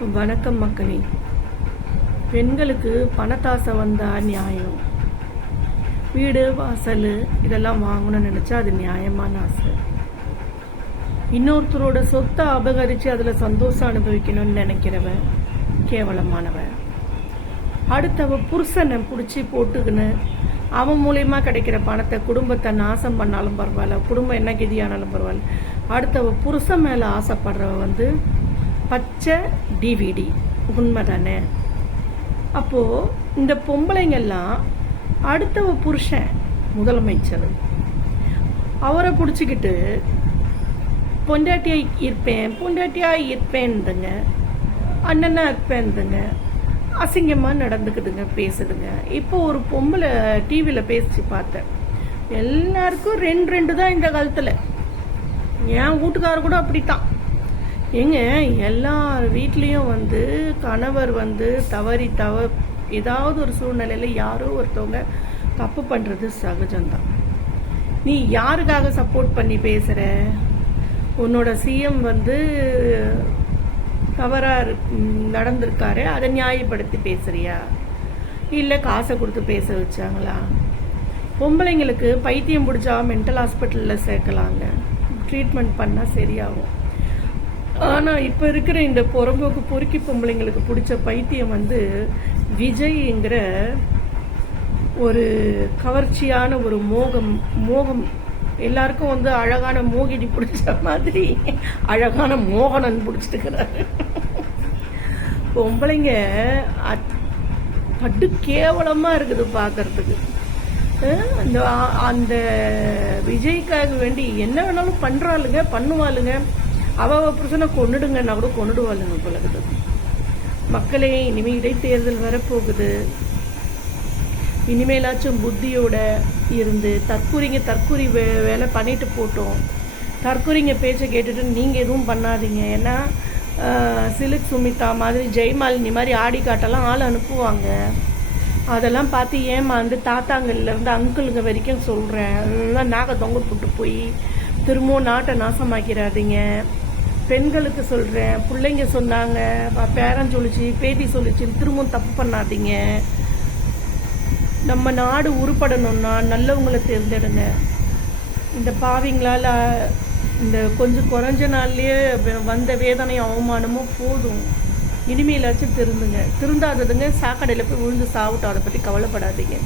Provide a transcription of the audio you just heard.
வணக்கம் மக்களே. பெண்களுக்கு பணத்தாசை வந்தால் நியாயம். வீடு வாசல் இதெல்லாம் வாங்கணும்னு நினச்சா அது நியாயமான ஆசை. இன்னொருத்தரோட சொத்தை அபகரித்து அதில் சந்தோஷம் அனுபவிக்கணும்னு நினைக்கிறவன் கேவலமானவன். அடுத்தவ புருஷனை பிடிச்சி போட்டுக்கின்னு அவன் மூலியமாக கிடைக்கிற பணத்தை குடும்பத்தை நாசம் பண்ணாலும் பரவாயில்ல, குடும்பம் என்ன கதியானாலும் பரவாயில்ல, அடுத்தவ புருஷன் மேலே ஆசைப்படுறவ பச்சை டிவிடி. உண்மை தானே? அப்போது இந்த பொம்பளைங்கெல்லாம் அடுத்தவ புருஷன் முதலமைச்சர் அவரை பிடிச்சிக்கிட்டு பொண்டாட்டியாக இருப்பேன்துங்க, அண்ணனா இருப்பேன்துங்க, அசிங்கமாக நடந்துக்குதுங்க, பேசுதுங்க. இப்போ ஒரு பொம்பளை டிவியில் பேசி பார்த்தேன். எல்லாருக்கும் ரெண்டு தான் இந்த காலத்தில். என் வீட்டுக்காரர் கூட அப்படித்தான். எல்லார் வீட்லேயும் கணவர் தவறி ஏதாவது ஒரு சூழ்நிலையில் யாரோ ஒருத்தவங்க தப்பு பண்ணுறது சகஜம்தான். நீ யாருக்காக சப்போர்ட் பண்ணி பேசுகிற? உன்னோட சிஎம் தவறாக நடந்திருக்காரு, அதை நியாயப்படுத்தி பேசுறியா? இல்லை காசை கொடுத்து பேச வச்சாங்களா? பொம்பளைங்களுக்கு பைத்தியம் பிடிச்சா மென்டல் ஹாஸ்பிட்டலில் சேர்க்கலாங்க, ட்ரீட்மெண்ட் பண்ணால் சரியாகும். ஆனால் இப்போ இருக்கிற இந்த புறம்போக்கு பொறுக்கி பொம்பளைங்களுக்கு பிடிச்ச பைத்தியம் விஜய்ங்கிற ஒரு கவர்ச்சியான ஒரு மோகம் எல்லாருக்கும் அழகான மோகினி பிடிச்ச மாதிரி அழகான மோகனன் பிடிச்சிட்டுக்கிறாரு. பொம்பளைங்க பட்டு கேவலமாக இருக்குது பார்க்கறதுக்கு. அந்த விஜய்க்காக வேண்டி என்ன வேணாலும் பண்ணுவாளுங்க. அவ புருஷனை கொண்டுடுங்கன்னா கூட கொண்டுடுவாளுங்க போலகுது. மக்களே, இனிமேல் இடைத்தேர்தல் வரப்போகுது. இனிமேலாச்சும் புத்தியோட இருந்து தற்கூரி வேலை பண்ணிட்டு போட்டோம். தற்கூரிங்க பேச்சை கேட்டுட்டு நீங்கள் எதுவும் பண்ணாதீங்க. ஏன்னா சிலுக் சுமிதா மாதிரி ஜெய்மாலினி மாதிரி ஆடி காட்டெல்லாம் ஆள் அனுப்புவாங்க. அதெல்லாம் பார்த்து தாத்தாங்கள்லேருந்து அங்கிளுங்க வரைக்கும் சொல்கிறேன். அதெல்லாம் நாக தொங்க போட்டு போய் திரும்பவும் நாட்டை நாசமாக்கிறாதீங்க. பெண்களுக்கு சொல்கிறேன், பிள்ளைங்க சொன்னாங்க, பேரன் சொல்லிச்சு, பேத்தி சொல்லிச்சுன்னு திரும்பவும் தப்பு பண்ணாதீங்க. நம்ம நாடு உருப்படணும்னா நல்லவங்களை தேர்ந்தெடுங்க. இந்த பாவிங்களால் இந்த கொஞ்சம் குறைஞ்ச நாள்லேயே வந்த வேதனையும் அவமானமும் போதும். இனிமேலாச்சும் திருந்தாததுங்க சாக்கடையில் போய் விழுந்து சாப்பிட்டோம். அதை பற்றி கவலைப்படாதீங்க.